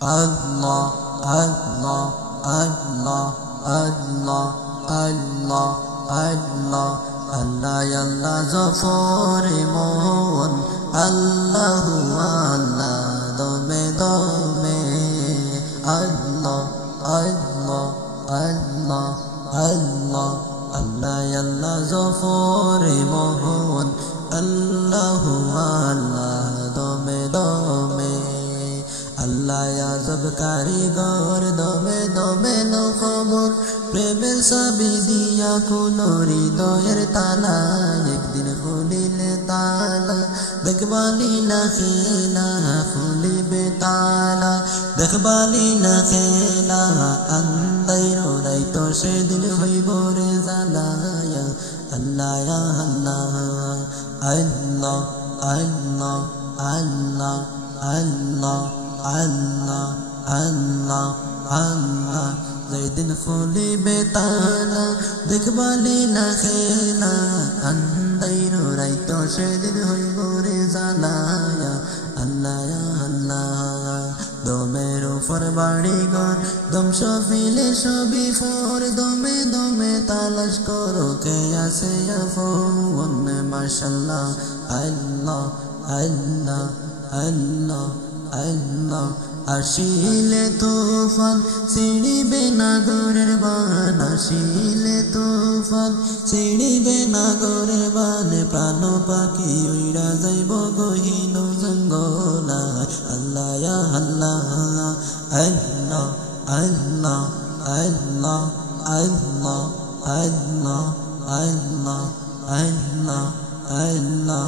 Allah, Allah, Allah, Allah, Allah, Allah, Allah, Allah, Zafore Mon, Allahu Allah, Dome Dome, Allah, Allah, Allah, Allah, Allah, Allah, Zafore Mon, Allahu Allah, Dome Dome. আল্লাহ আজব কারিগর দমে দমে লো খবর প্রেমের ছবি দিয়া খুলো হৃদয়ের তালা একদিন খুলিলে তালা দেখবালি না খেলা খুলিবে তালা দেখবালি না খেলা আন্দাইর রাইতো সেদিন হইব রে জ্বালায়া আল্লাহ আল্লাহ আল্লাহ আল্লাহ আল্লাহ আল্লাহ Allah, Allah, Allah, Zaidin khuli betala, dekbali na khela, andairu raito shedin hoy gore zalaya, Allah ya Allah, domeru farbari gon, dom shafile shobi for, dome dome talash koro ke ase ya phone, mashallah, Allah, Allah, Allah. Allah আসিলে তুফান ছিড়িবে নাগরের বান আসিলে তুফান ছিড়িবে নাগরের বান প্রাণ পাখি উইরা যাইব গহীন জঙ্গলায় আল্লাহ ইয়া আল্লাহ আল্লাহ আল্লাহ আল্লাহ আল্লাহ আল্লাহ আল্লাহ আল্লাহ আল্লাহ